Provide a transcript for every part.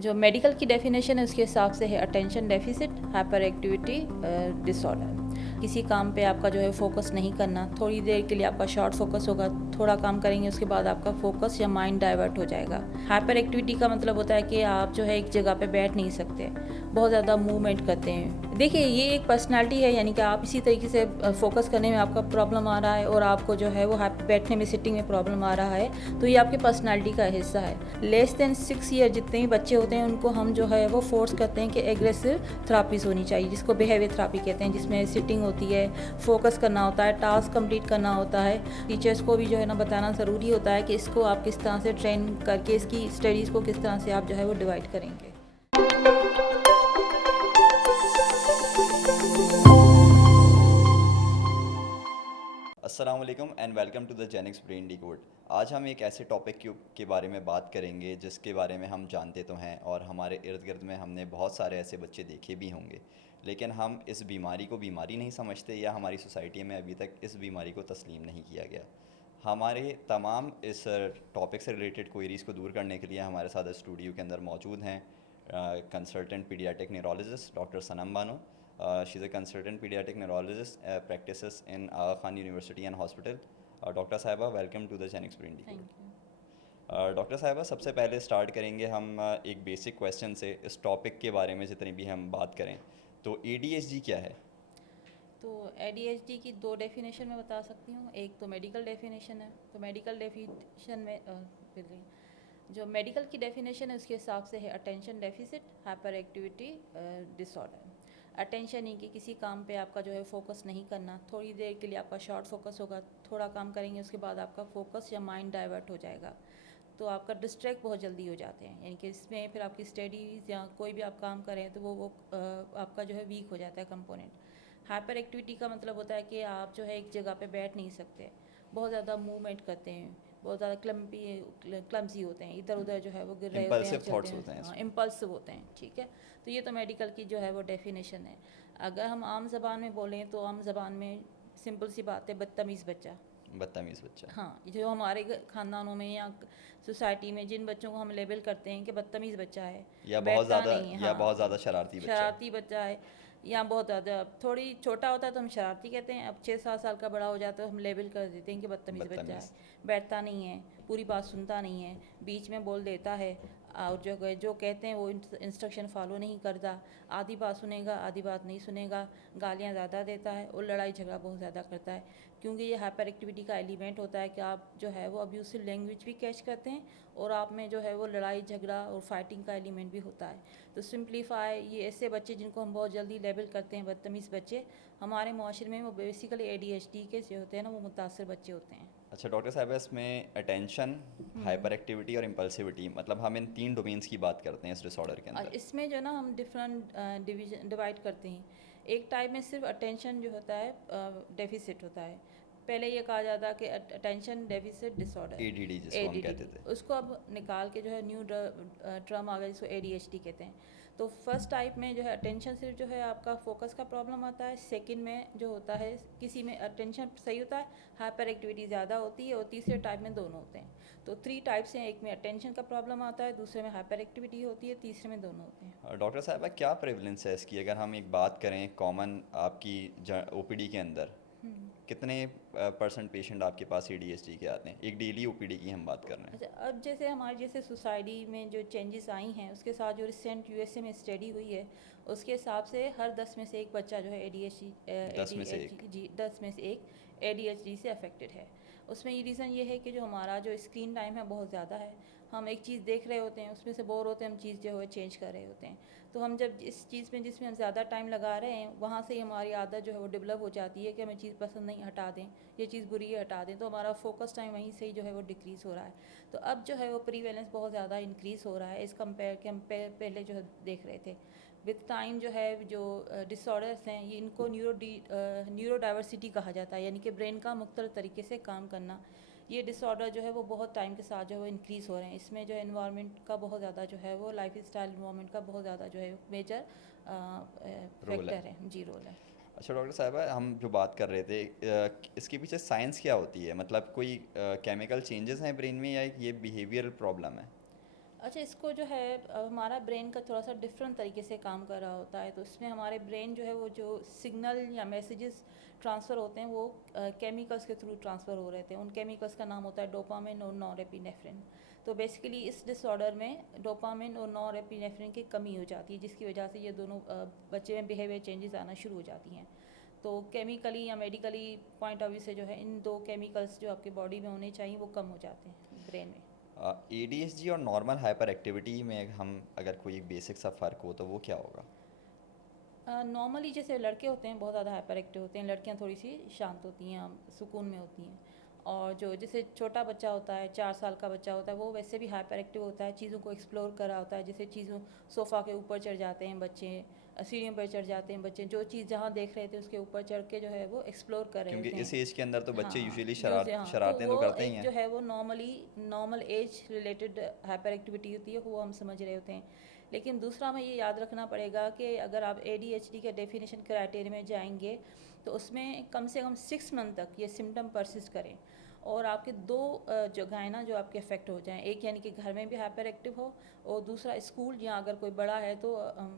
जो मेडिकल की डेफिनेशन है उसके हिसाब से है attention deficit hyperactivity disorder. किसी काम पे आपका जो है फोकस नहीं करना, थोड़ी देर के लिए आपका शॉर्ट फोकस होगा, थोड़ा काम करेंगे उसके बाद आपका फोकस या माइंड डाइवर्ट हो जाएगा। हाइपर एक्टिविटी का मतलब होता है कि आप जो है एक जगह पे बैठ नहीं सकते, बहुत ज़्यादा मूवमेंट करते हैं। देखिए ये एक पर्सनालिटी है, यानी कि आप इसी तरीके से फोकस करने में आपका प्रॉब्लम आ रहा है और आपको जो है वो बैठने में सिटिंग में प्रॉब्लम आ रहा है, तो ये आपके पर्सनालिटी का हिस्सा है। लेस देन 6 ईयर जितने भी बच्चे होते हैं उनको हम जो है वो फोर्स करते हैं कि एग्रेसिव थेरापीज होनी चाहिए, जिसको बिहेवियर थेरापी कहते हैं, जिसमें सिटिंग होती है, फोकस करना होता है, टास्क कंप्लीट करना होता है। टीचर्स को भी जो है ना बताना ज़रूरी होता है कि इसको आप किस तरह से ट्रेन करके इसकी स्टडीज़ को किस तरह से आप जो है वो डिवाइड करेंगे। अस्सलाम वालेकुम and welcome to the Genix brain decode. आज हम एक ऐसे टॉपिक के बारे में बात करेंगे जिसके बारे में हम जानते तो हैं और हमारे इर्द गिर्द में हमने बहुत सारे ऐसे बच्चे देखे भी होंगे, लेकिन हम इस बीमारी को बीमारी नहीं समझते या हमारी सोसाइटी में अभी तक इस बीमारी को तस्लीम नहीं किया गया। हमारे तमाम इस टॉपिक से रिलेटेड क्वेरीज़ को दूर करने के लिए हमारे साथ स्टूडियो के अंदर मौजूद हैं consultant paediatric neurologist doctor Sanam Bano. She's a consultant pediatric neurologist, practices in Aga Khan University and Hospital. Doctor साहिबा, welcome to the Genix brain decode. Thank you. Doctor साहिबा, सबसे पहले स्टार्ट करेंगे हम एक बेसिक क्वेश्चन से इस टॉपिक के बारे में जितनी भी हम बात करें। तो ADHD क्या है? तो ADHD की दो डेफिनेशन मैं बता सकती हूँ। एक तो मेडिकल डेफिनेशन है, तो मेडिकल डेफिनेशन में जो मेडिकल की डेफिनेशन है उसके हिसाब से है attention deficit hyperactivity disorder. Attention ही कि किसी काम पे आपका जो है फोकस नहीं करना, थोड़ी देर के लिए आपका शॉर्ट फोकस होगा, थोड़ा काम करेंगे उसके बाद आपका फोकस या माइंड डाइवर्ट हो जाएगा, तो आपका डिस्ट्रैक्ट बहुत जल्दी हो जाते हैं, यानी कि इसमें फिर आपकी स्टडीज़ या कोई भी आप काम करें तो वो आपका जो है वीक हो जाता है कंपोनेंट। हाइपर एक्टिविटी का मतलब होता है कि आप जो है एक जगह पे बैठ नहीं सकते, बहुत ज़्यादा मूवमेंट करते हैं, बहुत ज़्यादा क्लम्जी होते हैं, इधर उधर जो है वो गिर रहे होते हैं, इम्पल्सिव चलते थॉट्स होते हैं हैं, हाँ इसमें। इम्पल्सिव होते हैं। ठीक है, तो ये तो मेडिकल की जो है वो डेफिनेशन है। अगर हम आम ज़बान में बोलें तो आम ज़बान में सिंपल सी बात है, बदतमीज़ बच्चा। बदतमीज़ बच्चा। हाँ, जो हमारे खानदानों में या सोसाइटी में जिन बच्चों को हम लेबल करते हैं कि बदतमीज़ बच्चा है, बैठता नहीं है, या बहुत हाँ ज़्यादा शरारती बच्चा है। शरारती बच्चा है, या बहुत ज़्यादा थोड़ी छोटा होता है तो हम शरारती कहते हैं, अब 6-7 साल का बड़ा हो जाता है तो हम लेबल कर देते हैं कि बदतमीज़ बच्चा है। बदतमीज़। बैठता नहीं है, पूरी बात सुनता नहीं है, बीच में बोल देता है, और जो जो कहते हैं वो इंस्ट्रक्शन फॉलो नहीं करता, आधी बात सुनेगा आधी बात नहीं सुनेगा, गालियाँ ज़्यादा देता है और लड़ाई झगड़ा बहुत ज़्यादा करता है। क्योंकि ये हाइपर एक्टिविटी का एलिमेंट होता है कि आप जो है वो अब्यूसिव लैंग्वेज भी कैच करते हैं और आप में जो है वो लड़ाई झगड़ा और फाइटिंग का एलिमेंट भी होता है। तो सिंप्लीफाई, ये ऐसे बच्चे जिनको हम बहुत जल्दी लेबल करते हैं बदतमीज़ बच्चे, हमारे माशरे में वो बेसिकली ADHD के जो होते हैं ना वो मुतासर बच्चे होते हैं। अच्छा डॉक्टर साहब, इसमें अटेंशन, हाइपर एक्टिविटी और इम्पल्सिविटी, मतलब हम इन तीन डोमेन्स की बात करते हैं इस डिसऑर्डर के और अंदर। इसमें जो ना हम डिफरेंट डिवाइड करते हैं। एक टाइप में सिर्फ अटेंशन जो होता है डेफिसिट होता है, पहले ये कहा जाता है कि अटेंशन डेफिसिट डिसऑर्डर, ADD जिसको हम कहते ADD। थे। उसको अब निकाल के जो है न्यू टर्म आ गया जिसको ADHD कहते हैं। तो फर्स्ट टाइप में जो है अटेंशन सिर्फ जो है आपका फोकस का प्रॉब्लम आता है, सेकंड में जो होता है किसी में अटेंशन सही होता है, हाइपर एक्टिविटी ज़्यादा होती है, और तीसरे टाइप में दोनों होते हैं। तो 3 टाइप्स हैं, एक में अटेंशन का प्रॉब्लम आता है, दूसरे में हाइपर एक्टिविटी होती है, तीसरे में दोनों होते हैं। डॉक्टर साहब, क्या प्रेवलेंस है इसकी? अगर हम एक बात करें कॉमन आपकी OPD के अंदर, कितने परसेंट पेशेंट आपके पास ADHD के आते हैं? एक डेली OPD की हम बात कर रहे हैं। अच्छा, अब जैसे हमारी जैसे सोसाइटी में जो चेंजेस आई हैं उसके साथ जो रिसेंट USA में स्टडी हुई है उसके हिसाब से हर 10 में से एक बच्चा जो है 10 में से एक। ADHD जी 10 में से एक ADHD से अफेक्टेड है। उसमें ये रीज़न ये है कि जो हमारा जो स्क्रीन टाइम है बहुत ज़्यादा है, हम एक चीज़ देख रहे होते हैं उसमें से बोर होते हैं, हम चीज़ जो है चेंज कर रहे होते हैं। तो हम जब इस चीज़ में जिसमें हम ज़्यादा टाइम लगा रहे हैं वहाँ से ही हमारी आदत जो है वो डेवलप हो जाती है कि हमें चीज़ पसंद नहीं, हटा दें, ये चीज़ बुरी है हटा दें, तो हमारा फोकस टाइम वहीं से ही जो है वो डिक्रीज़ हो रहा है। तो अब जो है वो प्रीवेलेंस बहुत ज़्यादा इंक्रीज़ हो रहा है इस कंपेयर के हम पहले जो है देख रहे थे। विद टाइम जो है जो डिसऑर्डर्स हैं ये इनको न्यूरो डाइवर्सिटी कहा जाता है, यानी कि ब्रेन का मुख्तलिफ तरीके से काम करना। ये डिसऑर्डर जो है वो बहुत टाइम के साथ जो है वो इंक्रीज़ हो रहे हैं। इसमें जो है इन्वायरमेंट का बहुत ज़्यादा जो है वो लाइफ स्टाइल इन्वायरमेंट का बहुत ज़्यादा जो है मेजर रोल है। फैक्टर है जी, रोल है। अच्छा डॉक्टर साहब, हम जो बात कर रहे थे, इसके पीछे साइंस क्या होती है? मतलब कोई केमिकल चेंजेस हैं ब्रेन में या ये बिहेवियरल प्रॉब्लम है? अच्छा, इसको जो है हमारा ब्रेन का थोड़ा सा डिफरेंट तरीके से काम कर रहा होता है, तो इसमें हमारे ब्रेन जो है वो जो सिग्नल या मैसेजेस ट्रांसफ़र होते हैं वो केमिकल्स के थ्रू ट्रांसफ़र हो रहे थे। उन केमिकल्स का नाम होता है डोपामिन और नॉरएपिनेफ्रिन। तो बेसिकली इस डिसऑर्डर में डोपामिन और नॉरएपिनेफ्रिन की कमी हो जाती है, जिसकी वजह से ये दोनों बच्चे में बिहेवियर चेंजेस आना शुरू हो जाती हैं। तो केमिकली या मेडिकली पॉइंट ऑफ व्यू से जो है इन दो केमिकल्स जो आपकी बॉडी में होने चाहिए वो कम हो जाते हैं ब्रेन में। एडीएचडी और नॉर्मल हाइपर एक्टिविटी में हम अगर कोई बेसिक सा फ़र्क हो तो वो क्या होगा? नॉर्मली जैसे लड़के होते हैं बहुत ज़्यादा हाइपर एक्टिव होते हैं, लड़कियां थोड़ी सी शांत होती हैं, सुकून में होती हैं। और जो जैसे छोटा बच्चा होता है, 4 साल का बच्चा होता है, वो वैसे भी हाइपर एक्टिव होता है, चीज़ों को एक्सप्लोर कर रहा होता है। जैसे चीज़ों सोफ़ा के ऊपर चढ़ जाते हैं बच्चे, सीढ़ियों पर चढ़ जाते हैं बच्चे, जो चीज़ जहाँ देख रहे थे उसके ऊपर चढ़ के जो है वो एक्सप्लोर कर रहे क्योंकि होते इस हैं। एज के अंदर तो बच्चे हाँ, यूजुअली जो से हाँ, तो शरारतें तो वो करते ही एक जो हैं। है वो normal age related hyper activity होती है, वो हम समझ रहे होते हैं। लेकिन दूसरा हमें ये याद रखना पड़ेगा कि अगर आप ADHD के डेफिनेशन क्राइटेरिया में जाएंगे तो उसमें कम से कम 6 मंथ तक ये सिम्टम परसिस्ट करें और आपके दो जगह है ना जो आपके अफेक्ट हो जाएं। एक यानी कि घर में भी हाइपर एक्टिव हो, और दूसरा स्कूल या अगर कोई बड़ा है तो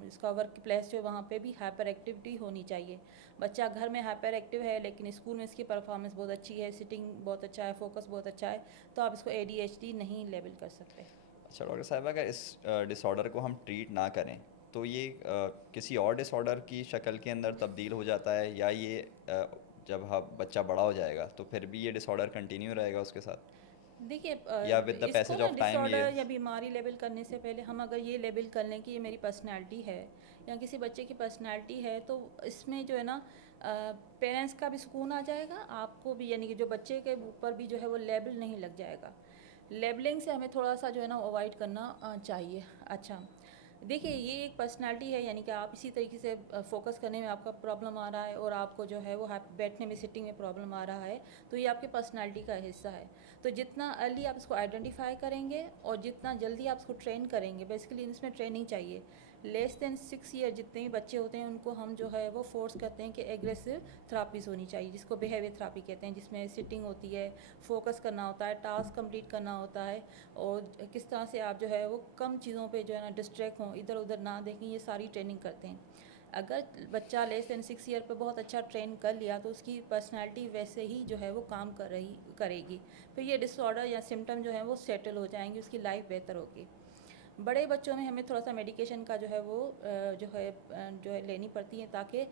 इसका वर्क प्लेस जो है वहाँ पे भी हाइपर एक्टिविटी होनी चाहिए। बच्चा घर में हाइपर एक्टिव है लेकिन स्कूल में इसकी परफॉर्मेंस बहुत अच्छी है, सिटिंग बहुत अच्छा है, फोकस बहुत अच्छा है, तो आप इसको ADHD नहीं लेबल कर सकते। अच्छा डॉक्टर साहब, अगर इस डिसऑर्डर को हम ट्रीट ना करें तो ये किसी और डिसऑर्डर की शक्ल के अंदर तब्दील हो जाता है, या ये जब बच्चा बड़ा हो जाएगा तो फिर भी ये डिसऑर्डर कंटिन्यू रहेगा उसके साथ, देखिए या विद द इसको पैसेज ना ऑफ टाइम ये? डिसऑर्डर या बीमारी लेबल करने से पहले हम अगर ये लेबल कर लें कि ये मेरी पर्सनैलिटी है या किसी बच्चे की पर्सनैलिटी है, तो इसमें जो है ना पेरेंट्स का भी सुकून आ जाएगा, आपको भी, यानी कि जो बच्चे के ऊपर भी जो है वो लेबल नहीं लग जाएगा। लेबलिंग से हमें थोड़ा सा जो है ना अवॉइड करना चाहिए। अच्छा, देखिए ये एक पर्सनैलिटी है, यानी कि आप इसी तरीके से फोकस करने में आपका प्रॉब्लम आ रहा है और आपको जो है वो बैठने में, सिटिंग में प्रॉब्लम आ रहा है, तो ये आपके पर्सनैलिटी का हिस्सा है। तो जितना अर्ली आप इसको आइडेंटिफाई करेंगे और जितना जल्दी आप इसको ट्रेन करेंगे, बेसिकली इसमें ट्रेनिंग चाहिए। लेस देन 6 ईयर जितने भी बच्चे होते हैं उनको हम जो है वो फोर्स करते हैं कि एग्रेसिव थेरापीज होनी चाहिए, जिसको बिहेवियर थेरापी कहते हैं, जिसमें सिटिंग होती है, फोकस करना होता है, टास्क कंप्लीट करना होता है, और किस तरह से आप जो है वो कम चीज़ों पे जो है ना डिस्ट्रैक्ट हों, इधर उधर ना देखें, ये सारी ट्रेनिंग करते हैं। अगर बच्चा लेस देन 6 ईयर पे बहुत अच्छा ट्रेन कर लिया तो उसकी पर्सनैलिटी वैसे ही जो है वो काम करेगी, फिर ये डिसऑर्डर या सिम्टम जो है वो सेटल हो जाएंगे, उसकी लाइफ बेहतर होगी। बड़े बच्चों में हमें थोड़ा सा मेडिकेशन का जो है वो जो है लेनी पड़ती है, ताकि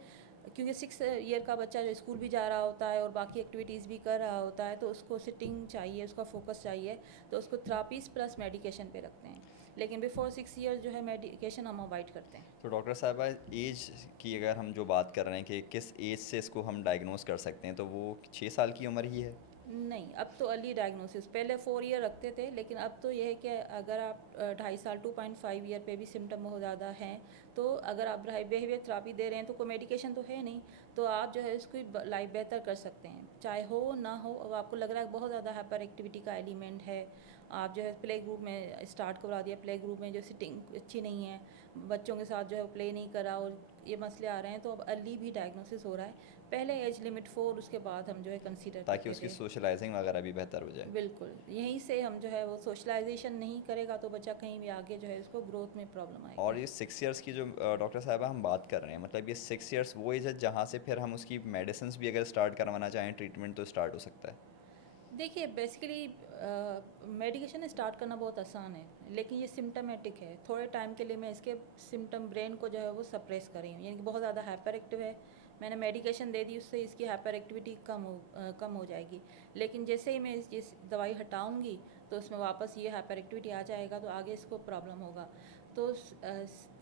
क्योंकि 6 ईयर का बच्चा जो स्कूल भी जा रहा होता है और बाकी एक्टिविटीज़ भी कर रहा होता है, तो उसको सिटिंग चाहिए, उसका फोकस चाहिए, तो उसको थेरापीज प्लस मेडिकेशन पे रखते हैं। लेकिन बिफोर 6 ईयर जो है मेडिकेशन हम अवॉइड करते हैं। तो डॉक्टर साहब, एज की अगर हम जो बात कर रहे हैं कि किस एज से इसको हम डायग्नोस कर सकते हैं, तो वो 6 साल की उम्र ही है? नहीं, अब तो अर्ली डायग्नोसिस, पहले 4 ईयर रखते थे, लेकिन अब तो यह है कि अगर आप 2.5 साल 2.5 ईयर पे भी सिम्टम बहुत ज़्यादा हैं, तो अगर आप बिहेवियर थेरापी दे रहे हैं तो कोई मेडिकेशन तो है नहीं, तो आप जो है उसकी लाइफ बेहतर कर सकते हैं, चाहे हो ना हो। अब आपको लग रहा है बहुत ज़्यादा हाइपर एक्टिविटी का एलिमेंट है, आप जो है प्ले ग्रुप में स्टार्ट करवा दिया, प्ले ग्रुप में जो सिटिंग अच्छी नहीं है, बच्चों के साथ जो है प्ले नहीं करा, और ये मसले आ रहे हैं, तो अब अर्ली भी डायग्नोसिस हो रहा है। पहले एज लिमिट 4, उसके बाद हम जो है कंसीडर ताकि करते उसकी थे। सोशलाइजिंग वगैरह भी बेहतर हो जाए। बिल्कुल, यहीं से हम जो है वो सोशलाइजेशन नहीं करेगा तो बच्चा कहीं भी आगे जो है उसको ग्रोथ में प्रॉब्लम और आएगी। ये 6 इयर्स की जो डॉक्टर साहब हम बात कर रहे हैं, मतलब ये 6 इयर्स वो एज है जहाँ से फिर हम उसकी मेडिसिन भी अगर स्टार्ट करवाना चाहें, ट्रीटमेंट तो स्टार्ट हो सकता है? देखिए बेसिकली मेडिकेशन स्टार्ट करना बहुत आसान है, लेकिन ये सिम्टमेटिक है, थोड़े टाइम के लिए मैं इसके सिम्टम ब्रेन को जो है वो सप्रेस कर रही हूँ, यानी कि बहुत ज़्यादा हाइपर एक्टिव है, मैंने मेडिकेशन दे दी, उससे इसकी हाइपर एक्टिविटी कम हो जाएगी। लेकिन जैसे ही मैं इस दवाई हटाऊंगी तो उसमें वापस ये हाइपर एक्टिविटी आ जाएगा, तो आगे इसको प्रॉब्लम होगा। तो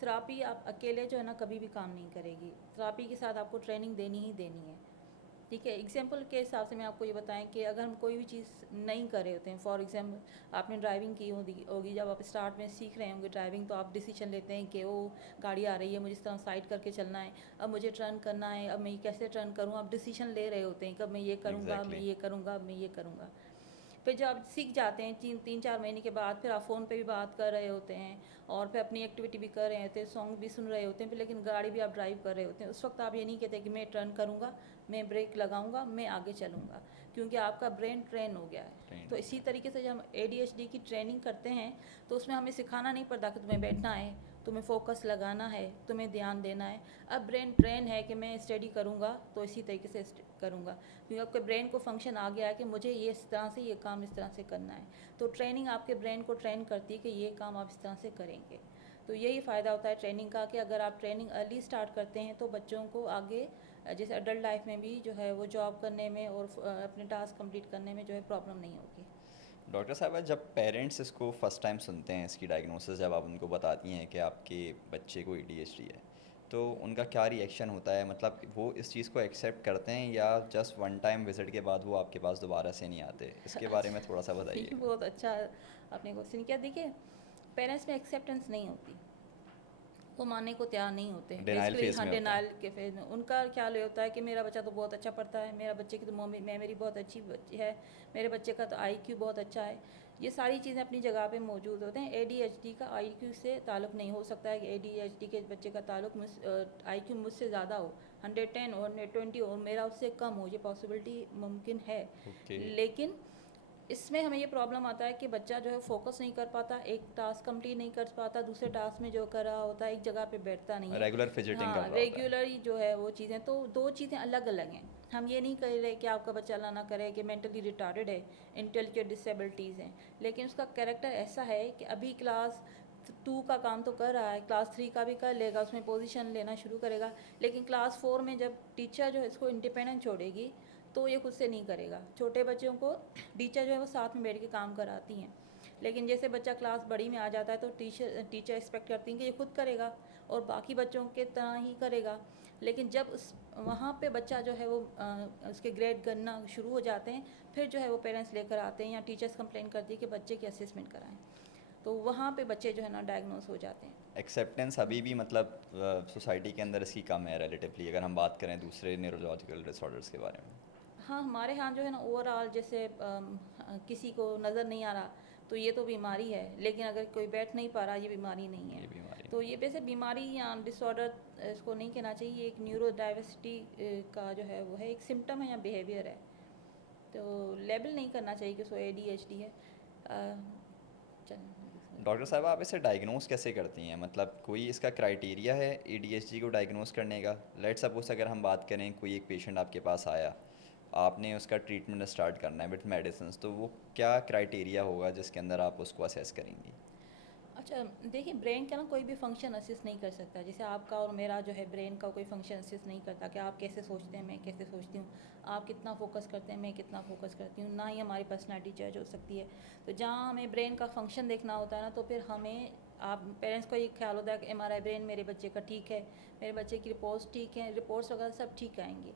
थेरापी आप अकेले जो है ना कभी भी काम नहीं करेगी, थेरापी के साथ आपको ट्रेनिंग देनी ही देनी है। ठीक है, एग्जाम्पल के हिसाब से मैं आपको ये बताएं कि अगर हम कोई भी चीज़ नहीं कर रहे होते हैं, फॉर एग्जाम्पल आपने ड्राइविंग की होगी, जब आप स्टार्ट में सीख रहे होंगे ड्राइविंग, तो आप डिसीजन लेते हैं कि वो गाड़ी आ रही है, मुझे इस तरह साइड करके चलना है, अब मुझे टर्न करना है, अब मैं ये कैसे टर्न करूँ, आप डिसीजन ले रहे होते हैं, कब मैं ये करूँगा, मैं एग्जैक्टली। ये करूँगा, अब मैं ये करूँगा। फिर जब आप सीख जाते हैं 3-4 महीने के बाद, फिर आप फ़ोन पे भी बात कर रहे होते हैं और फिर अपनी एक्टिविटी भी कर रहे होते हैं, सॉन्ग भी सुन रहे होते हैं, फिर लेकिन गाड़ी भी आप ड्राइव कर रहे होते हैं। उस वक्त आप ये नहीं कहते कि मैं टर्न करूँगा, मैं ब्रेक लगाऊंगा, मैं आगे चलूँगा, क्योंकि आपका ब्रेन ट्रेन हो गया है। तो इसी तरीके से जब हम ADHD की ट्रेनिंग करते हैं तो उसमें हमें सिखाना नहीं पड़ता कि तुम्हें बैठना है, तुम्हें फोकस लगाना है, तुम्हें ध्यान देना है। अब ब्रेन ट्रेन है कि मैं स्टडी करूँगा तो इसी तरीके से करूँगा, क्योंकि आपके ब्रेन को फंक्शन आ गया है कि मुझे ये इस तरह से ये काम इस तरह से करना है। तो ट्रेनिंग आपके ब्रेन को ट्रेन करती है कि ये काम आप इस तरह से करेंगे। तो यही फ़ायदा होता है ट्रेनिंग का कि अगर आप ट्रेनिंग अर्ली स्टार्ट करते हैं तो बच्चों को आगे जैसे एडल्ट लाइफ में भी जो है वो जॉब करने में और अपने टास्क कंप्लीट करने में जो है प्रॉब्लम नहीं होगी। डॉक्टर साहब, जब पेरेंट्स इसको फर्स्ट टाइम सुनते हैं, इसकी डायग्नोसिस जब आप उनको बताती हैं कि आपके बच्चे को ADHD है, तो उनका क्या रिएक्शन होता है? मतलब वो इस चीज़ को एक्सेप्ट करते हैं या जस्ट वन टाइम विजिट के बाद वो आपके पास दोबारा से नहीं आते? इसके बारे में थोड़ा सा ये बताइए। बहुत अच्छा आपने क्वेश्चन किया। देखिए, पेरेंट्स में एक्सेप्टेंस नहीं होती, वो मानने को तैयार नहीं होते हैं डिनाइल बेसिकली। फेज हाँ, में होता है। डिनाइल के फेज में उनका ख्याल ये होता है कि मेरा बच्चा तो बहुत अच्छा पढ़ता है, मेरा बच्चे की तो मम्मी मैं मेरी बहुत अच्छी बच्ची है, मेरे बच्चे का तो IQ बहुत अच्छा है। ये सारी चीज़ें अपनी जगह पे मौजूद होते हैं। ADHD का IQ से ताल्लुक़ नहीं हो सकता है कि ADHD के बच्चे का ताल्लुक़ IQ मुझसे ज़्यादा हो, 110 और 120 और मेरा उससे कम हो, ये पॉसिबिलिटी मुमकिन है। ओके। लेकिन इसमें हमें ये प्रॉब्लम आता है कि बच्चा जो है फोकस नहीं कर पाता, एक टास्क कंप्लीट नहीं कर पाता, दूसरे टास्क में जो कर रहा होता है एक जगह पे बैठता नहीं है। रेगुलर फिजिटिंग कर हाँ, रहा होता है। रेगुलरली जो है वो चीज़ें, तो दो चीज़ें अलग अलग हैं। हम ये नहीं कह रहे कि आपका बच्चा अल्लाह ना करे कि मेंटली रिटार्डेड है, इंटेलेक्चुअल डिसेबिलिटीज़ हैं, लेकिन उसका कैरेक्टर ऐसा है कि अभी क्लास 2 का काम तो कर रहा है, क्लास 3 का भी कर लेगा, उसमें पोजीशन लेना शुरू करेगा, लेकिन क्लास 4 में जब टीचर जो है इसको इंडिपेंडेंट छोड़ेगी तो ये खुद से नहीं करेगा। छोटे बच्चों को टीचर जो है वो साथ में बैठ के काम कराती हैं, लेकिन जैसे बच्चा क्लास बड़ी में आ जाता है तो टीचर एक्सपेक्ट करती हैं कि ये खुद करेगा और बाकी बच्चों के तरह ही करेगा। लेकिन जब उस वहाँ पे बच्चा जो है वो उसके ग्रेड गिनना शुरू हो जाते हैं, फिर जो है वो पेरेंट्स लेकर आते हैं या टीचर्स कंप्लेन करती है कि बच्चे की असेसमेंट कराएं, तो वहाँ पे बच्चे जो है ना डायग्नोस हो जाते हैं। एक्सेप्टेंस अभी भी मतलब सोसाइटी के अंदर इसकी कम है रिलेटिवली, अगर हम बात करें दूसरे न्यूरोलॉजिकल डिसऑर्डर्स के बारे में। हाँ, हमारे यहाँ जो है ना ओवरऑल जैसे किसी को नज़र नहीं आ रहा तो ये तो बीमारी है, लेकिन अगर कोई बैठ नहीं पा रहा ये बीमारी नहीं है। ये बीमारी तो ये वैसे बीमारी या डिसऑर्डर इसको नहीं कहना चाहिए, ये एक न्यूरो डाइवर्सिटी का जो है वो है, एक सिम्टम है या बिहेवियर है, तो लेबल नहीं करना चाहिए कि उसको ADHD है। डॉक्टर साहब, आप इसे डायग्नोस कैसे करती हैं? मतलब कोई इसका क्राइटेरिया है ADHD को डायग्नोस करने का? लेट्स सपोज अगर हम बात करें, कोई एक पेशेंट आपके पास आया, आपने उसका ट्रीटमेंट स्टार्ट करना है विथ मेडिसिन, तो वो क्या क्राइटेरिया होगा जिसके अंदर आप उसको असेस करेंगी? अच्छा, देखिए, ब्रेन का ना कोई भी फंक्शन असिस्ट नहीं कर सकता, जैसे आपका और मेरा जो है ब्रेन का कोई फंक्शन असिस्ट नहीं करता कि आप कैसे सोचते हैं मैं कैसे सोचती हूँ, आप कितना फोकस करते हैं मैं कितना फोकस करती हूँ, ना ही हमारी पर्सनैलिटी जज हो सकती है। तो जहाँ हमें ब्रेन का फंक्शन देखना होता है ना, तो फिर हमें आप पेरेंट्स को ये ख्याल होता है कि MRI ब्रेन मेरे बच्चे का ठीक है, मेरे बच्चे की रिपोर्ट्स ठीक हैं, रिपोर्ट्स वगैरह सब ठीक आएंगी।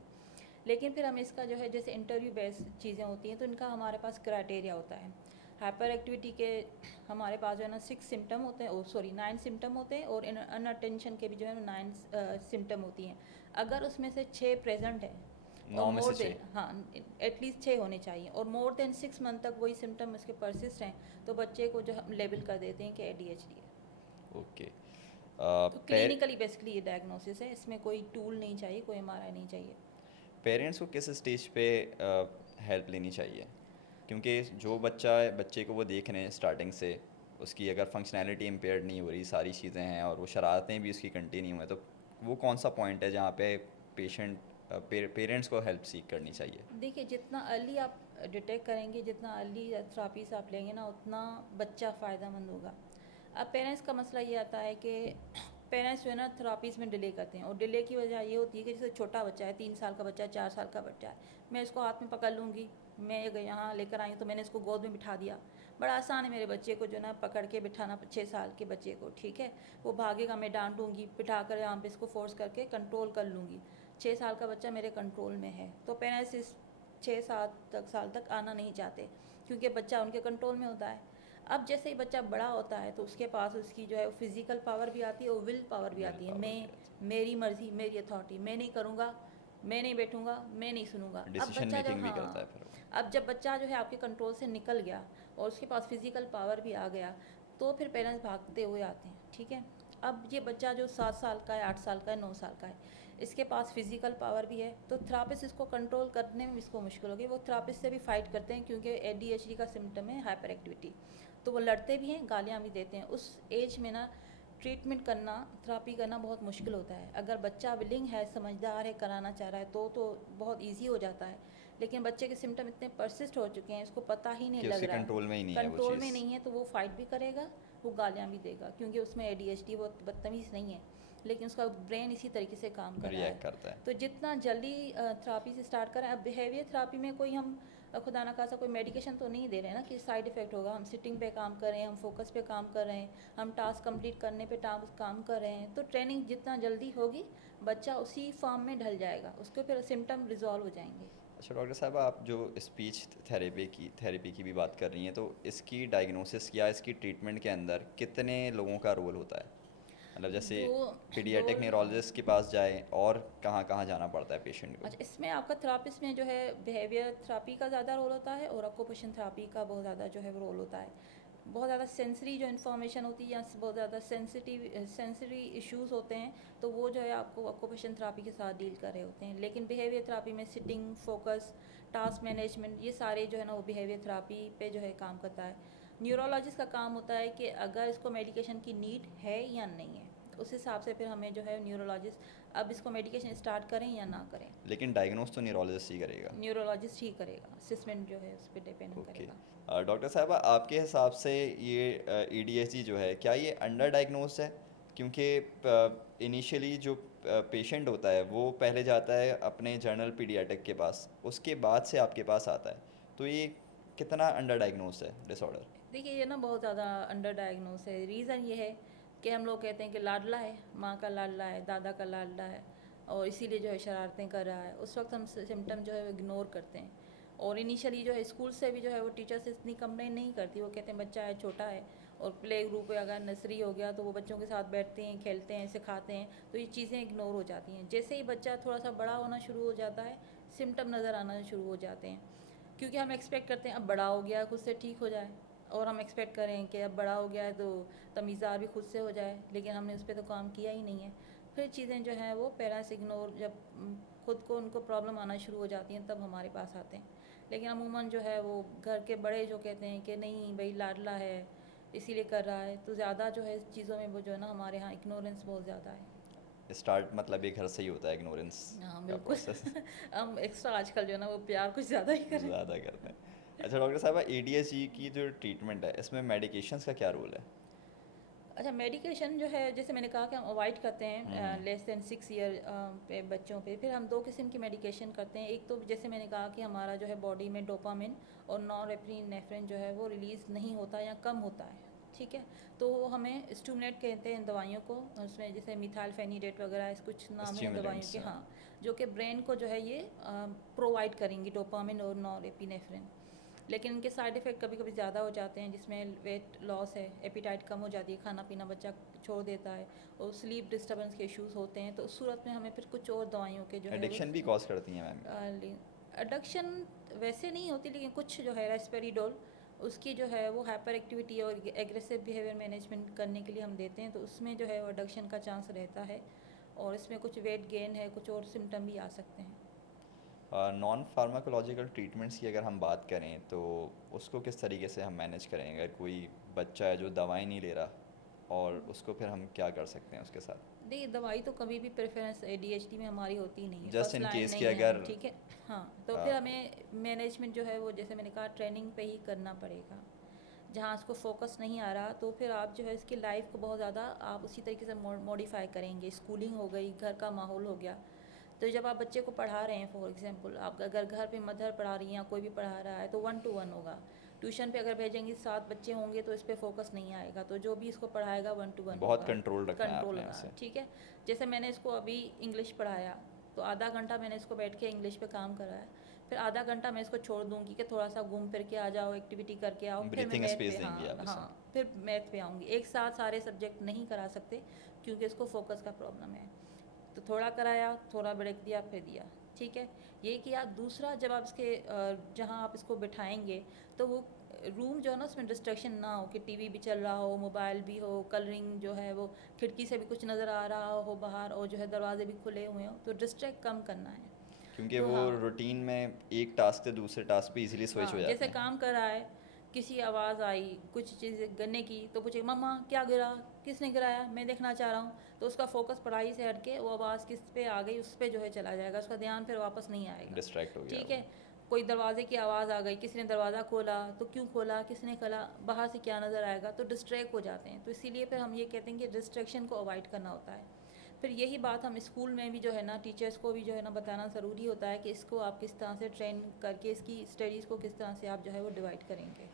लेकिन फिर हम इसका जो है जैसे इंटरव्यू बेस्ड चीज़ें होती हैं तो इनका हमारे पास क्राइटेरिया होता है। हाइपर एक्टिविटी के हमारे पास जो है ना 6 सिम्टम होते हैं, 9 सिम्टम होते हैं, और अनअटेंशन के भी जो है 9 सिम्टम होती हैं। अगर उसमें से 6 प्रेजेंट है 9 और में मोर से देन, 6? हाँ, एटलीस्ट 6 होने चाहिए, और मोर देन 6 मंथ तक वही सिम्टम उसके परसिस्ट हैं, तो बच्चे को जो हम लेबल कर देते हैं कि ADHD है। ओके। तो क्लिनिकली बेसिकली ये डायग्नोसिस है, इसमें कोई टूल नहीं चाहिए, कोई MRI नहीं चाहिए। पेरेंट्स को किस स्टेज पे हेल्प लेनी चाहिए? क्योंकि जो बच्चे को वो देख रहे हैं स्टार्टिंग से, उसकी अगर फंक्शनैलिटी इम्पेयर्ड नहीं हो रही, सारी चीज़ें हैं और वो शरारतें भी उसकी कंटिन्यू है, तो वो कौन सा पॉइंट है जहाँ पे पेरेंट्स को हेल्प सीख करनी चाहिए? देखिए, जितना अर्ली आप डिटेक्ट करेंगे, जितना अर्ली थेरापीज आप लेंगे ना, उतना बच्चा फ़ायदेमंद होगा। अब पेरेंट्स का मसला ये आता है कि पेरेंट्स जो है ना थेरापीज़ में डिले करते हैं, और डिले की वजह ये होती है कि जैसे छोटा बच्चा है, 3 साल का बच्चा है, 4 साल का बच्चा है, मैं इसको हाथ में पकड़ लूँगी, मैं अगर यहाँ लेकर आई हूँ तो मैंने इसको गोद में बिठा दिया, बड़ा आसान है मेरे बच्चे को जो ना पकड़ के बिठाना, 6 साल के बच्चे को, ठीक है, वो भागेगा, मैं डांटूंगी, बिठा कर यहाँ पे इसको फोर्स करके कंट्रोल कर लूँगी। 6 साल का बच्चा मेरे कंट्रोल में है, तो पेरेंट्स इस 6-7 साल तक आना नहीं चाहते, क्योंकि बच्चा उनके कंट्रोल में होता है। अब जैसे ही बच्चा बड़ा होता है तो उसके पास उसकी जो है फिज़िकल पावर भी आती है और विल पावर भी विल आती है। पावर भी मैं आती मेरी मर्ज़ी, मेरी अथॉरिटी, मैं नहीं करूँगा मैं नहीं बैठूंगा, मैं नहीं सुनूंगा। अब डिसीजन बच्चा जब मेकिंग भी करता है हाँ, फिर वो। अब जब बच्चा जो है आपके कंट्रोल से निकल गया और उसके पास फिजिकल पावर भी आ गया, तो फिर पेरेंट्स भागते हुए आते हैं, ठीक है। अब ये बच्चा जो 7 साल का है, 8 साल का है, 9 साल का है, इसके पास फिजिकल पावर भी है, तो थेरापिस्ट इसको कंट्रोल करने में इसको मुश्किल होगी। वो थेरापिस्ट से भी फाइट करते हैं, क्योंकि ADHD का सिम्टम है हाइपर एक्टिविटी। तो वो लड़ते भी हैं, गालियाँ भी देते हैं। उस एज में ना ट्रीटमेंट करना, थेरापी करना बहुत मुश्किल होता है। अगर बच्चा विलिंग है, समझदार है, कराना चाह रहा है, तो बहुत ईजी हो जाता है। लेकिन बच्चे के सिम्टम इतने परसिस्ट हो चुके हैं, इसको पता ही नहीं कि लग उसके रहा कंट्रोल में ही नहीं है, है वो कंट्रोल में चीज़, नहीं है, तो वो फाइट भी करेगा, वो गालियाँ भी देगा, क्योंकि उसमें ADHD, वो बदतमीज़ नहीं है, लेकिन उसका ब्रेन इसी तरीके से काम कर रहा रिएक्ट है। करता है। तो जितना जल्दी थेरापी से स्टार्ट करें। अब बिहेवियर थेरापी में कोई हम खुदा ना खासा कोई मेडिकेशन तो नहीं दे रहे हैं ना कि साइड इफ़ेक्ट होगा। हम सिटिंग पे काम कर रहे हैं, हम फोकस पे काम कर रहे हैं, हम टास्क कंप्लीट करने पे टास्क काम कर रहे हैं। तो ट्रेनिंग जितना जल्दी होगी, बच्चा उसी फॉर्म में ढल जाएगा, उसके फिर सिम्टम रिजॉल्व हो जाएंगे। अच्छा डॉक्टर साहब, आप जो स्पीच थेरेपी की भी बात कर रही हैं, तो इसकी डायग्नोसिस या इसकी ट्रीटमेंट के अंदर कितने लोगों का रोल होता है? मतलब जैसे दो पीडियाट्रिक रोल, हाँ। न्यूरोलॉजिस्ट के पास जाए और कहाँ कहाँ जाना पड़ता है पेशेंट को? अच्छा, इसमें आपका थेरापिस्ट में जो है बिहेवियर थेरापी का ज़्यादा रोल होता है, और ऑक्यूपेशन थेरापी का बहुत ज़्यादा जो है वो रोल होता है। बहुत ज़्यादा सेंसरी जो इन्फॉर्मेशन होती है, या बहुत ज़्यादा सेंसरी इश्यूज होते हैं, तो वो जो है आपको ऑक्यूपेशन थेरापी के साथ डील कर रहे होते हैं। लेकिन बिहेवियर थेरापी में सिटिंग, फोकस, टास्क मैनेजमेंट, ये सारे जो है ना वो बिहेवियर थेरापी पे जो है काम करता है। न्यूरोलॉजिस्ट का काम होता है कि अगर इसको मेडिकेशन की नीड है या नहीं है, उस हिसाब से फिर हमें जो है न्यूरोलॉजिस्ट, अब इसको मेडिकेशन स्टार्ट करें या ना करें, लेकिन डायग्नोस तो न्यूरोलॉजिस्ट ही करेगा। न्यूरोलॉजिस्ट ही करेगा। असिस्मेंट जो है उस पर डिपेंड ओके। करेगा। डॉक्टर साहब, आपके हिसाब से ये ADHD जो है, क्या ये अंडर डायग्नोस है? क्योंकि इनिशियली जो पेशेंट होता है वो पहले जाता है अपने जनरल पीडियाट्रिक के पास, उसके बाद से आपके पास आता है, तो ये कितना अंडर डायग्नोस है डिसऑर्डर? देखिए, ये ना बहुत ज़्यादा अंडर डायग्नोस है। रीज़न ये है कि हम लोग कहते हैं कि लाडला है, माँ का लाडला है, दादा का लाडला है, और इसीलिए जो है शरारतें कर रहा है। उस वक्त हम सिम्टम जो है वो इग्नोर करते हैं। और इनिशियली जो है स्कूल से भी जो है वो टीचर से इतनी कंप्लेन नहीं करती, वो कहते हैं बच्चा है, छोटा है। और प्ले ग्रुप या अगर नर्सरी हो गया तो वो बच्चों के साथ बैठते हैं, खेलते हैं, सिखाते हैं, तो ये चीज़ें इग्नोर हो जाती हैं। जैसे ही बच्चा थोड़ा सा बड़ा होना शुरू हो जाता है, सिम्टम नज़र आना शुरू हो जाते हैं, क्योंकि हम एक्सपेक्ट करते हैं अब बड़ा हो गया खुद से ठीक हो जाए, और हम एक्सपेक्ट करें कि अब बड़ा हो गया है तो तमीज़दार भी खुद से हो जाए, लेकिन हमने उस पर तो काम किया ही नहीं है। फिर चीज़ें जो हैं वो पेरेंट्स इग्नोर, जब खुद को उनको प्रॉब्लम आना शुरू हो जाती हैं, तब हमारे पास आते हैं। लेकिन अमूमन जो है वो घर के बड़े जो कहते हैं कि नहीं भाई लाडला है इसीलिए कर रहा है, तो ज़्यादा जो है इस चीज़ों में वो जो है ना हमारे यहाँ इग्नोरेंस बहुत ज़्यादा है। स्टार्ट मतलब ये घर से ही होता है इग्नोरेंस हाँ का बिल्कुल। प्रोसेस। हम एक्स्ट्रा आजकल जो है ना वो प्यार कुछ ज़्यादा ही करें। ज़्यादा करते हैं। अच्छा डॉक्टर साहब, ADHD की जो ट्रीटमेंट है, इसमें मेडिकेशंस का क्या रोल है? अच्छा, मेडिकेशन जो है जैसे मैंने कहा कि हम अवॉइड करते हैं लेस दैन 6 ईयर पे बच्चों पे। फिर हम 2 किस्म की मेडिकेशन करते हैं। एक तो जैसे मैंने कहा कि हमारा जो है बॉडी में डोपामिन और नॉरएपिनेफ्रिन जो है वो रिलीज़ नहीं होता या कम होता है, ठीक है। तो वो हमें स्टिमुलेट कहते हैं दवाइयों को, उसमें जैसे मिथाइल फेनिडेट वगैरह इस कुछ नाम है दवाइयों स्टिमुलेंट्स। के, हाँ, जो कि ब्रेन को जो है ये प्रोवाइड करेंगी डोपामिन और नॉरएपिनेफ्रिन। लेकिन इनके साइड इफ़ेक्ट कभी कभी ज़्यादा हो जाते हैं, जिसमें वेट लॉस है, एपिटाइट कम हो जाती है, खाना पीना बच्चा छोड़ देता है, और स्लीप डिस्टर्बेंस के इश्यूज होते हैं। तो उस सूरत में हमें फिर कुछ और दवाइयों के जो है एडिक्शन भी कॉज करती हैं मैम? एडक्शन वैसे नहीं होती, लेकिन कुछ जो है रेस्पेरिडोल, उसकी जो है वो हाइपर एक्टिविटी और एग्रेसिव बिहेवियर मैनेजमेंट करने के लिए हम देते हैं, तो उसमें जो है वो एडक्शन का चांस रहता है। और इसमें कुछ वेट गेन है, कुछ और सिम्टम भी आ सकते हैं। नॉन फार्माकोलॉजिकल ट्रीटमेंट्स की अगर हम बात करें, तो उसको किस तरीके से हम मैनेज करेंगे? अगर कोई बच्चा है जो दवाई नहीं ले रहा, और उसको फिर हम क्या कर सकते हैं उसके साथ? देखिए, दवाई तो कभी भी प्रेफरेंस ADHD में हमारी होती नहीं है, just first in line case कि नहीं है, अगर ठीक है। हाँ, तो आ, फिर हमें मैनेजमेंट जो है वो जैसे मैंने कहा ट्रेनिंग पे ही करना पड़ेगा। जहाँ उसको फोकस नहीं आ रहा, तो फिर आप जो है इसकी लाइफ को बहुत ज़्यादा आप उसी तरीके से मॉडिफाई करेंगे। स्कूलिंग हो गई, घर का माहौल हो गया। तो जब आप बच्चे को पढ़ा रहे हैं, फॉर एग्जांपल आप अगर घर पे मदर पढ़ा रही हैं या कोई भी पढ़ा रहा है, तो 1 to 1 होगा। ट्यूशन पे अगर भेजेंगे 7 बच्चे होंगे तो इस पर फोकस नहीं आएगा, तो जो भी इसको पढ़ाएगा 1 to 1 बहुत होगा, कंट्रोल रखना है कंट्रोल आपने का, उसे। ठीक है। जैसे मैंने इसको अभी इंग्लिश पढ़ाया, तो आधा घंटा मैंने इसको बैठ के इंग्लिश पे काम कराया, फिर आधा घंटा मैं इसको छोड़ दूंगी कि थोड़ा सा घूम फिर के आ जाओ, एक्टिविटी करके आओ, फिर मैं ब्रीथिंग मैथ स्पेस पे, देंगी हाँ आप उसे। हाँ, फिर मैथ पे आऊँगी। एक साथ सारे सब्जेक्ट नहीं करा सकते, क्योंकि इसको फोकस का प्रॉब्लम है। तो थोड़ा कराया, थोड़ा ब्रेक दिया, फिर दिया, ठीक है। ये किया। दूसरा, जब आप इसके जहाँ आप इसको बिठाएंगे तो वो रूम जो है ना उसमें डिस्ट्रैक्शन ना हो, कि टीवी भी चल रहा हो, मोबाइल भी हो, कलरिंग जो है वो खिड़की से भी कुछ नज़र आ रहा हो बाहर, और जो है दरवाजे भी खुले हुए हो, तो डिस्ट्रैक्ट कम करना है। क्योंकि तो वो हाँ, रूटीन में एक टास्क से दूसरे टास्क पे इजीली स्विच हो हाँ, जाते जैसे हैं। काम कर रहा है, किसी आवाज़ आई कुछ चीज़ें गिरने की, तो पूछे मम्मा क्या गिरा, किसने गिराया, मैं देखना चाह रहा हूँ। तो उसका फोकस पढ़ाई से हट के वो आवाज़ किस पे आ गई उस पे जो है चला जाएगा, उसका ध्यान फिर वापस नहीं आएगा। डिस्ट्रैक्ट हो गया ठीक वो। है। कोई दरवाजे की आवाज़ आ गई, किसी ने दरवाज़ा खोला, तो क्यों खोला, किसने खोला, बाहर से क्या नज़र आएगा, तो डिस्ट्रैक्ट हो जाते हैं। तो इसीलिए फिर हम ये कहते हैं कि डिस्ट्रैक्शन को अवॉइड करना होता है। फिर यही बात हम स्कूल में भी जो है ना, टीचर्स को भी जो है ना बताना ज़रूरी होता है कि इसको आप किस तरह से ट्रेन करके इसकी स्टडीज़ को किस तरह से आप जो है वो डिवाइड करेंगे।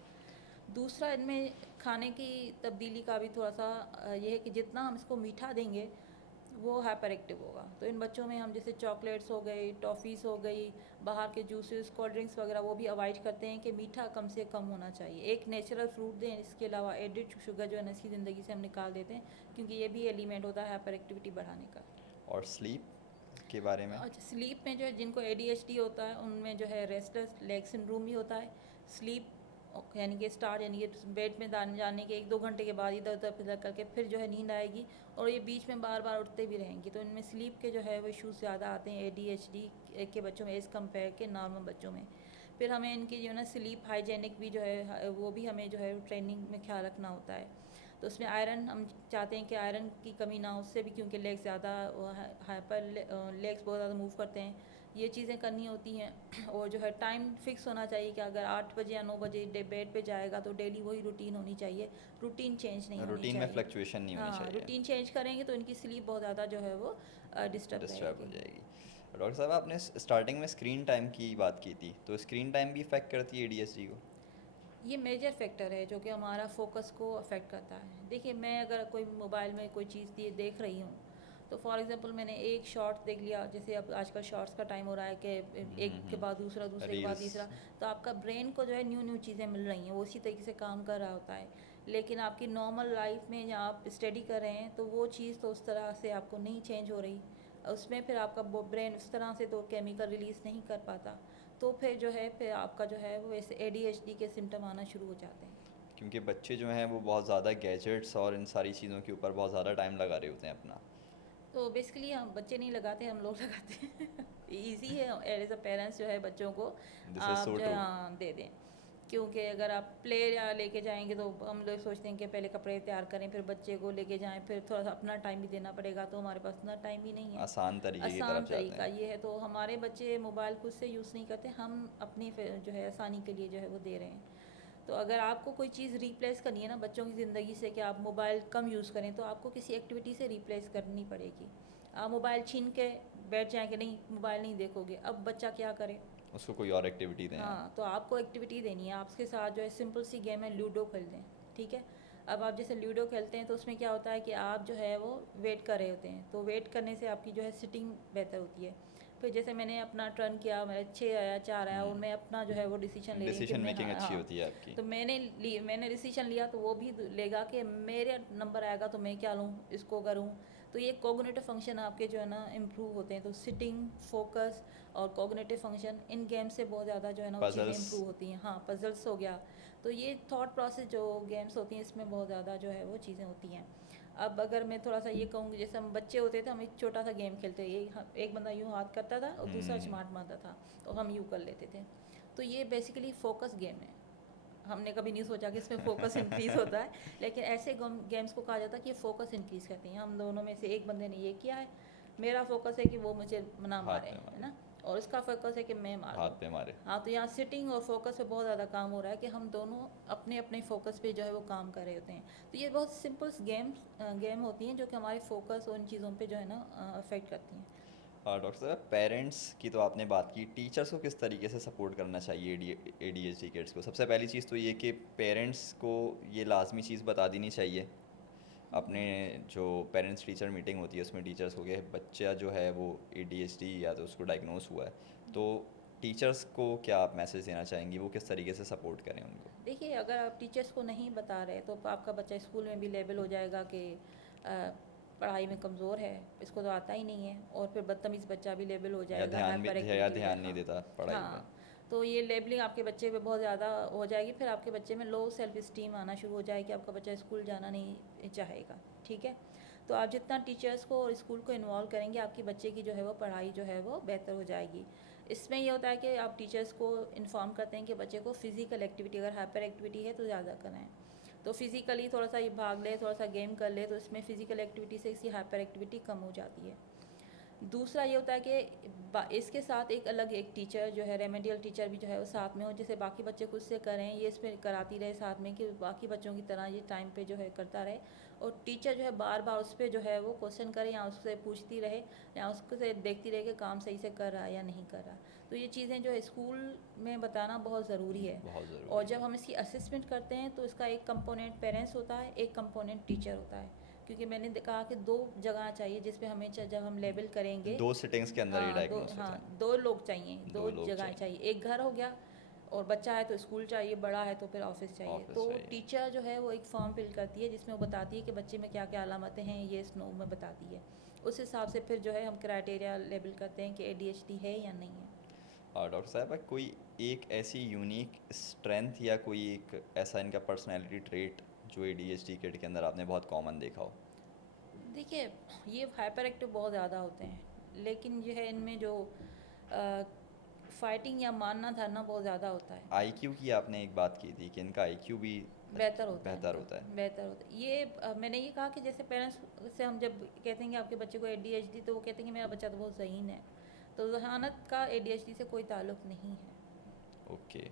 दूसरा, इनमें खाने की तब्दीली का भी थोड़ा सा ये है कि जितना हम इसको मीठा देंगे वो हाइपर एक्टिव होगा। तो इन बच्चों में हम जैसे चॉकलेट्स हो गई, टॉफ़ीज़ हो गई, बाहर के जूसेस, कोल्ड ड्रिंक्स वगैरह, वो भी अवॉइड करते हैं कि मीठा कम से कम होना चाहिए। एक नेचुरल फ्रूट दें, इसके अलावा एडिड शुगर जो है ना इसकी ज़िंदगी से हम निकाल देते हैं, क्योंकि ये भी एलिमेंट होता है हाइपर एक्टिविटी बढ़ाने का। और स्लीप के बारे में? अच्छा, स्लीप में जो है जिनको एडीएचडी होता है उनमें जो है रेस्टलेस लेग सिंड्रोम भी होता है। स्लीप यानी कि स्टार्ट, यानी कि बेड में जाने के 1-2 घंटे के बाद इधर उधर फिर करके फिर जो है नींद आएगी, और ये बीच में बार बार उठते भी रहेंगी। तो इनमें स्लीप के जो है वो इश्यूज़ ज़्यादा आते हैं एडीएचडी के बच्चों में एज़ कम्पेयर के नॉर्मल बच्चों में। फिर हमें इनकी जो है ना स्लीप हाइजेनिक भी जो है वो भी हमें जो है ट्रेनिंग में ख्याल रखना होता है। तो उसमें आयरन हम चाहते हैं कि आयरन की कमी ना हो, उससे भी, क्योंकि लेग्स ज़्यादा हाइपर लेग्स बहुत ज़्यादा मूव करते हैं, ये चीज़ें करनी होती हैं। और जो है टाइम फिक्स होना चाहिए कि अगर 8 बजे या 9 बजे बेड पे जाएगा तो डेली वही रूटीन होनी चाहिए, रूटीन चेंज नहीं होनी रूटीन में चाहिए। फ्लक्चुएशन नहीं होनी हाँ, चाहिए। रूटीन चेंज करेंगे तो इनकी स्लीप बहुत ज़्यादा जो है वो डिस्टर्ब डिस्टर्ब हो रहेगी। जाएगी। डॉक्टर साहब, आपने स्टार्टिंग में स्क्रीन टाइम की बात की थी, तो स्क्रीन टाइम भी इफ़ेक्ट करती है एडीएचडी को? ये मेजर फैक्टर है जो कि हमारा फोकस को अफेक्ट करता है। देखिए, मैं अगर कोई मोबाइल में कोई चीज़ देख रही हूँ, तो फॉर एग्जांपल मैंने एक शॉर्ट देख लिया, जैसे अब आजकल शॉर्ट्स का टाइम हो रहा है कि एक के बाद दूसरा, दूसरे के बाद रील्स। तीसरा, तो आपका ब्रेन को जो है न्यू न्यू चीज़ें मिल रही हैं, वो उसी तरीके से काम कर रहा होता है। लेकिन आपकी नॉर्मल लाइफ में जहाँ आप स्टडी कर रहे हैं तो वो चीज़ तो उस तरह से आपको नहीं चेंज हो रही, उसमें फिर आपका ब्रेन उस तरह से तो केमिकल रिलीज़ नहीं कर पाता, तो फिर जो है फिर आपका जो है वो ऐसे एडीएचडी के सिम्टम आना शुरू हो जाते हैं। क्योंकि बच्चे जो हैं वो बहुत ज़्यादा गैजेट्स और इन सारी चीज़ों के ऊपर बहुत ज़्यादा टाइम लगा रहे होते हैं अपना। तो बेसिकली हम बच्चे नहीं लगाते, हम लोग लगाते हैं। ईज़ी है एज अ पेरेंट्स जो है बच्चों को दिस इज़ आप सो जो है ट्रू। हाँ दे दें, क्योंकि अगर आप प्ले या लेके जाएंगे तो हम लोग सोचते हैं कि पहले कपड़े तैयार करें फिर बच्चे को लेके जाएं, फिर थोड़ा सा अपना टाइम भी देना पड़ेगा, तो हमारे पास उतना टाइम भी नहीं है। आसान तरीके की आसान तरफ जाते तरीका हैं। ये है, तो हमारे बच्चे मोबाइल खुद से यूज़ नहीं करते, हम अपनी जो है आसानी के लिए जो है वो दे रहे हैं। तो अगर आपको कोई चीज़ रिप्लेस करनी है ना बच्चों की ज़िंदगी से, कि आप मोबाइल कम यूज़ करें, तो आपको किसी एक्टिविटी से रिप्लेस करनी पड़ेगी। आप मोबाइल छीन के बैठ जाएँ कि नहीं मोबाइल नहीं देखोगे, अब बच्चा क्या करे? उसको कोई और एक्टिविटी दें आप। हाँ, तो आपको एक्टिविटी देनी है, आपके साथ जो है सिंपल सी गेम है, लूडो खेल दें, ठीक है। अब आप जैसे लूडो खेलते हैं तो उसमें क्या होता है कि आप जो है वो वेट कर रहे होते हैं, तो वेट करने से आपकी जो है सिटिंग बेहतर होती है। फिर जैसे मैंने अपना टर्न किया, मेरा 6 आया, 4 आया, और मैं अपना जो है वो डिसीजन ले रही हूँ कि डिसीजन मैं मेकिंग हाँ अच्छी हाँ, होती है आपकी। तो मैंने डिसीजन लिया, तो वो भी लेगा कि मेरे नंबर आएगा तो मैं क्या लूँ, इसको करूँ। तो ये कोग्निटिव फंक्शन आपके जो है ना इम्प्रूव होते हैं, तो सिटिंग, फोकस और कोग्निटिव फंक्शन इन गेम से बहुत ज़्यादा जो है ना वो चीज़ें पजल्स। इम्प्रूव होती हैं। हाँ, पजल्स हो गया, तो ये थॉट प्रोसेस जो गेम्स होती हैं इसमें बहुत ज़्यादा जो है वो चीज़ें होती हैं। अब अगर मैं थोड़ा सा ये कहूँगी, जैसे हम बच्चे होते थे, हम एक छोटा सा गेम खेलते, एक बंदा यूँ हाथ करता था और दूसरा स्मार्ट मारता था, तो हम यूँ कर लेते थे। तो ये बेसिकली फोकस गेम है, हमने कभी नहीं सोचा कि इसमें फोकस इंक्रीज़ होता है, लेकिन ऐसे गेम्स को कहा जाता है कि फोकस इंक्रीज़ करते हैं। हम दोनों में से एक बंदे ने ये किया है, मेरा फोकस है कि वो मुझे ना हाथ मारे, में है मारे। ना, और उसका फोकस है कि मैं मार हाथ दूँ। पे मारे। हाँ, तो यहाँ सिटिंग और फोकस पे बहुत ज़्यादा काम हो रहा है कि हम दोनों अपने अपने फोकस पे जो है वो काम कर रहे होते हैं। तो ये बहुत सिंपल गेम होती हैं जो कि हमारे फोकस और इन चीज़ों पे जो है ना अफेक्ट करती हैं। डॉक्टर साहब, पेरेंट्स की तो आपने बात की, टीचर्स को किस तरीके से सपोर्ट करना चाहिए एडीएचडी किड्स को? सबसे पहली चीज़ तो ये कि पेरेंट्स को ये लाजमी चीज़ बता देनी चाहिए अपने, जो पेरेंट्स टीचर मीटिंग होती है उसमें टीचर्स को, कि बच्चा जो है वो एडीएचडी या तो उसको डायग्नोस हुआ है, तो टीचर्स को क्या आप मैसेज देना चाहेंगी, वो किस तरीके से सपोर्ट करें उनको? देखिए, अगर आप टीचर्स को नहीं बता रहे तो आपका बच्चा स्कूल में भी लेबल हो जाएगा कि पढ़ाई में कमज़ोर है, इसको तो आता ही नहीं है, और फिर बदतमीज़ बच्चा भी लेबल हो या जाएगा, ध्यान भी हाइपर या एक्टिविटी ध्यान है। नहीं हाँ देता पढ़ाई पे। हाँ, तो ये लेबलिंग आपके बच्चे पे बहुत ज़्यादा हो जाएगी, फिर आपके बच्चे में लो सेल्फ इस्टीम आना शुरू हो जाएगी, आपका बच्चा स्कूल जाना नहीं चाहेगा। ठीक है, तो आप जितना टीचर्स को और स्कूल को इन्वॉल्व करेंगे, आपके बच्चे की जो है वो पढ़ाई जो है वो बेहतर हो जाएगी। इसमें ये होता है कि आप टीचर्स को इन्फॉर्म करते हैं कि बच्चे को फिज़िकल एक्टिविटी, अगर हाइपर एक्टिविटी है तो ज़्यादा कराएं, तो फिज़िकली थोड़ा सा ये भाग ले, थोड़ा सा गेम कर ले, तो इसमें फ़िज़िकल एक्टिविटी से इसकी हाइपर एक्टिविटी कम हो जाती है। दूसरा ये होता है कि इसके साथ एक टीचर जो है, रेमेडियल टीचर भी जो है वो साथ में हो, जैसे बाकी बच्चे खुद से करें, ये इसमें कराती रहे साथ में, कि बाकी बच्चों की तरह ये टाइम पे जो है करता रहे, और टीचर जो है बार बार उस पर जो है वो क्वेश्चन करे, या उससे पूछती रहे, या उससे देखती रहे कि काम सही से कर रहा है या नहीं कर रहा। तो ये चीज़ें जो है स्कूल में बताना बहुत ज़रूरी है। बहुत ज़रूरी और है। जब हम इसकी असेसमेंट करते हैं तो इसका एक कंपोनेंट पेरेंट्स होता है, एक कंपोनेंट टीचर होता है, क्योंकि मैंने कहा कि 2 जगह चाहिए जिस पे हमें जब हम लेबल करेंगे, 2 सिटिंग्स के अंदर ही हाँ डायग्नोस होता है। 2 लोग चाहिए, 2 2 लोग जगह चाहिए। चाहिए, एक घर हो गया, और बच्चा है तो स्कूल चाहिए, बड़ा है तो फिर ऑफिस चाहिए। ऑफिस तो चाहिए। टीचर जो है वो एक फॉर्म फिल करती है जिसमें वो बताती है कि बच्चे में क्या क्या अलामतें हैं, ये स्नो में बताती है। उस हिसाब से फिर जो है हम क्राइटेरिया लेबल करते हैं कि ADHD है या नहीं है। और डॉक्टर साहब कोई एक ऐसी यूनिक स्ट्रेंथ या कोई एक ऐसा इनका पर्सनैलिटी ट्रेट जो ADHD किड के अंदर आपने बहुत कॉमन देखा हो? देखिए, ये हाइपर एक्टिव बहुत ज़्यादा होते हैं, लेकिन जो है इनमें जो फाइटिंग या मानना धरना बहुत ज़्यादा होता है। IQ की आपने एक बात की थी कि इनका IQ भी बेहतर होता बेहतर है, होता है। बेहतर होता है। ये मैंने ये कहा कि जैसे पेरेंट्स से हम जब कहते हैं कि आपके बच्चे को ADHD, तो वो कहते हैं कि मेरा बच्चा तो बहुत ज़हीन है, तो जहानत का ADHD से कोई ताल्लुक नहीं है। ओके।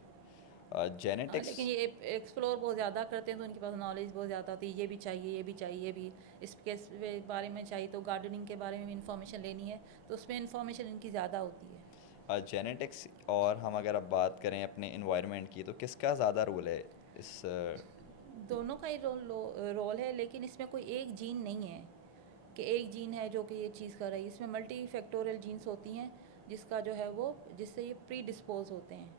हाँ, जेनेटिक्स। लेकिन ये एक्सप्लोर बहुत ज़्यादा करते हैं, तो उनके पास नॉलेज बहुत ज़्यादा होती है, ये भी चाहिए, ये भी चाहिए, ये भी इसके बारे में चाहिए, तो गार्डनिंग के बारे में भी इंफॉर्मेशन लेनी है, तो उसमें इंफॉर्मेशन इनकी ज़्यादा होती है। जेनेटिक्स और हम अगर अब बात करें अपने इन्वायरमेंट की, तो किसका ज़्यादा रोल है इस? दोनों का ही रोल है, लेकिन इसमें कोई एक जीन नहीं है कि एक जीन है जो कि ये चीज़ कर रही है। इसमें मल्टी फैक्टोरियल जीन्स होती हैं, जिसका जो है वो, जिससे ये प्री डिस्पोज होते हैं,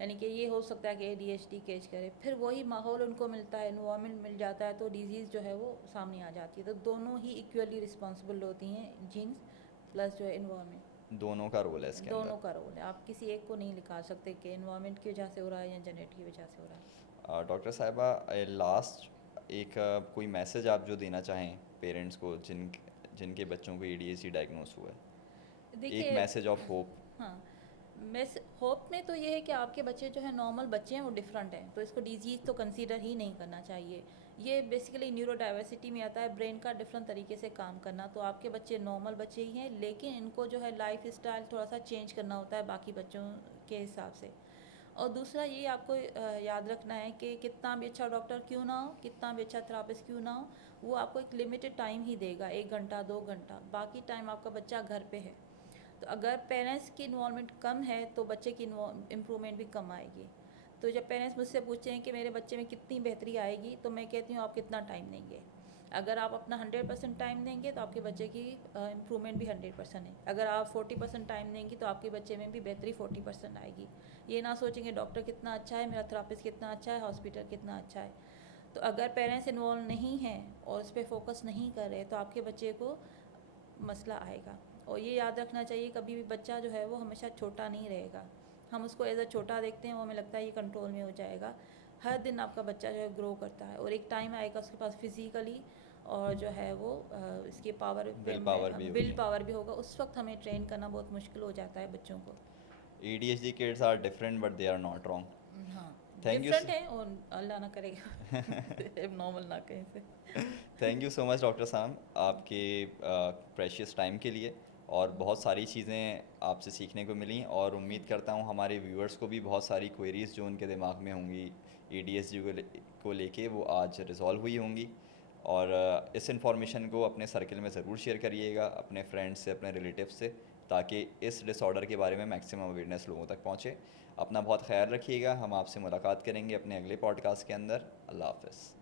यानी कि ये हो सकता है कि ADHD कैच करे, फिर वही माहौल उनको मिलता है, एनवायरनमेंट मिल जाता है, तो डिजीज़ जो है वो सामने आ जाती है। तो दोनों ही इक्वली रिस्पॉन्सिबल होती हैं, जीन्स प्लस जो है एनवायरनमेंट। दोनों का रोल है इसके दोनों अंदर। का रोल है, आप किसी एक को नहीं निकाल सकते कि एनवायरनमेंट की वजह से हो रहा है या जेनेटिक की वजह से हो रहा है। डॉक्टर साहिबा, लास्ट एक कोई मैसेज आप जो देना चाहें पेरेंट्स को जिनके बच्चों को ADHD डायग्नोस हुआ है, एक देखिए, मैसेज ऑफ होप। हाँ, मैं होप में तो ये है कि आपके बच्चे जो है नॉर्मल बच्चे हैं, वो डिफरेंट हैं, तो इसको डिजीज़ तो कंसीडर ही नहीं करना चाहिए। ये बेसिकली न्यूरो डाइवर्सिटी में आता है, ब्रेन का डिफरेंट तरीके से काम करना। तो आपके बच्चे नॉर्मल बच्चे ही हैं, लेकिन इनको जो है लाइफ स्टाइल थोड़ा सा चेंज करना होता है बाकी बच्चों के हिसाब से। और दूसरा ये आपको याद रखना है कि कितना भी अच्छा डॉक्टर क्यों ना हो, कितना भी अच्छा थेरापिस्ट क्यों ना हो, वो आपको एक लिमिटेड टाइम ही देगा, 1 घंटा 2 घंटा, बाकी टाइम आपका बच्चा घर पे है। तो अगर पेरेंट्स की इन्वॉल्वमेंट कम है तो बच्चे की इम्प्रूवमेंट भी कम आएगी। तो जब पेरेंट्स मुझसे पूछते हैं कि मेरे बच्चे में कितनी बेहतरी आएगी, तो मैं कहती हूँ आप कितना टाइम देंगे। अगर आप अपना 100% टाइम देंगे तो आपके बच्चे की इम्प्रूवमेंट भी 100% है। अगर आप 40% टाइम देंगी तो आपके बच्चे में भी बेहतरी 40% आएगी। ये ना सोचेंगे डॉक्टर कितना अच्छा है, मेरा थेरापिस्ट कितना अच्छा है, हॉस्पिटल कितना अच्छा है। तो अगर पेरेंट्स इन्वॉल्व नहीं हैं और उस पर फोकस नहीं कर रहे, तो आपके बच्चे को मसला आएगा। और ये याद रखना चाहिए, कभी भी बच्चा जो है वो हमेशा छोटा नहीं रहेगा। हम उसको एज अ छोटा देखते हैं, वो हमें लगता है ये कंट्रोल में हो जाएगा। हर दिन आपका बच्चा जो है ग्रो करता है, और एक टाइम आएगा उसके पास फिजिकली और जो है वो इसकी पावर, विल पावर भी होगा। उस वक्त हमें ट्रेन करना बहुत मुश्किल हो जाता है बच्चों को। ADHD kids are different but they are not wrong. हाँ, Thank you. डिफरेंट है, और अल्लाह ना करेगा नॉर्मल ना कहें से। Thank you so much doctor साहब आपके प्रेशियस टाइम के लिए, और बहुत सारी चीज़ें आपसे सीखने को मिली, और उम्मीद करता हूँ हमारे व्यूअर्स को भी बहुत सारी क्वेरीज़ जो उनके दिमाग में होंगी ADHD को लेके वो आज रिजॉल्व हुई होंगी। और इस इंफॉर्मेशन को अपने सर्कल में ज़रूर शेयर करिएगा, अपने फ्रेंड्स से, अपने रिलेटिव से, ताकि इस डिसऑर्डर के बारे में मैक्सिमम अवेयरनेस लोगों तक पहुँचे। अपना बहुत ख्याल रखिएगा। हम आपसे मुलाकात करेंगे अपने अगले पॉडकास्ट के अंदर। अल्लाह हाफ़िज़।